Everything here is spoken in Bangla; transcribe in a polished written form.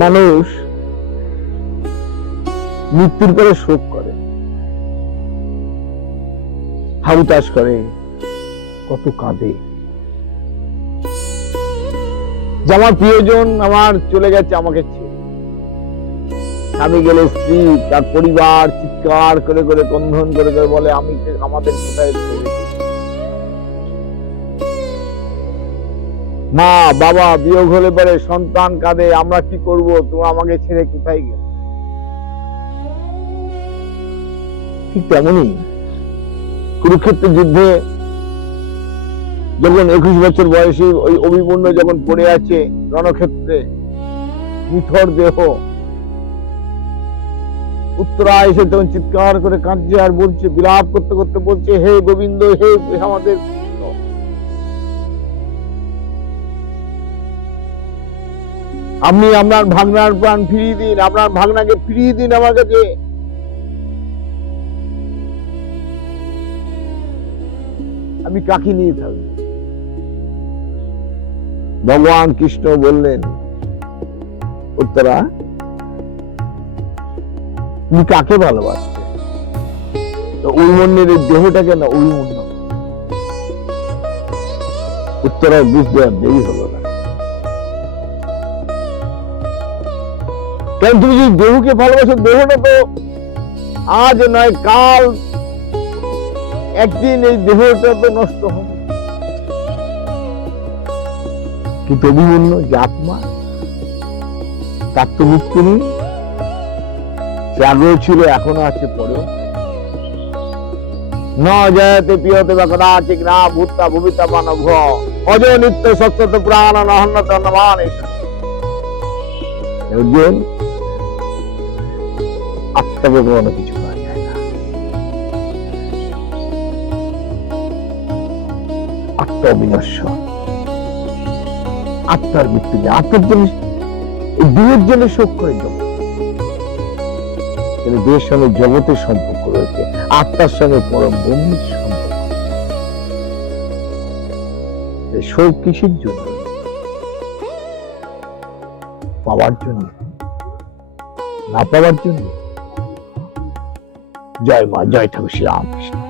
মানুষ মৃত্যুর পরে শোক করে, হাউতাস করে, কত কাঁদে যে আমার প্রিয়জন আমার চলে গেছে আমাকে ছেড়ে। স্বামী গেলে স্ত্রী তার পরিবার চিৎকার করে করে ক্রন্দন করে করে বলে আমি আমাদের কোথায় চলে। মা বাবা বিয়োগ হলে পরে সন্তান কাঁদে, আমরা কি করব, তুমি আমাকে ছেড়ে কোথায় গেলে। ঠিক তেমনই কুরুক্ষেত্র যুদ্ধে যখন 21 বছর বয়সী ওই অভিমন্যু যখন পড়ে আছে রণক্ষেত্রে নিথর দেহ, উত্তরা এসে তখন চিৎকার করে কাঁদছে আর বলছে, বিলাপ করতে করতে বলছে, হে গোবিন্দ, হে আমাদের আপনি আপনার ভাগনার প্রাণ ফিরিয়ে দিন, আপনার ভাগনাকে ফিরিয়ে দিন আমার কাছে। আমি কাকে নিয়ে থাকবো? ভগবান কৃষ্ণ বললেন, উত্তরা তুমি কাকে ভালোবাসছে? অভিমন্যুর দেহটাকে না, অভিমন্যু। উত্তরা বুঝতে আর দেরি হলো না। কারণ তুমি যদি দেহকে ভালোবাসো, দেহটা তো আজ নয় কাল একদিন এই দেহটা তো নষ্ট হবে। কিন্তু অভিমন্যু যে আত্মা, তার তো মৃত্যু নেই, সে আগেও ছিল, এখনো আছে, পরেও। ন জয়তে পিয়তে বা কদাচিৎ না ভূতা ভবিতা মানব অজয় নিত্য সত্যত প্রাণ নহন্নত নমান। অর্জুন, আত্মাকে কোনো কিছু করা যায় না। আত্মা অবিনশ্বর, আত্মার মৃত্যু নেই। আত্মার জন্য, এই দেহের জন্য শোক করে জগৎ, কিন্তু দেহের সঙ্গে জগতের সম্পর্ক রয়েছে, আত্মার সঙ্গে পরম গম্ভীর সম্পর্ক। শোক কিসের জন্য? পাওয়ার জন্য, না পাওয়ার জন্য। জয় মা, জয় ঠাকুর শ্রী রামকৃষ্ণ।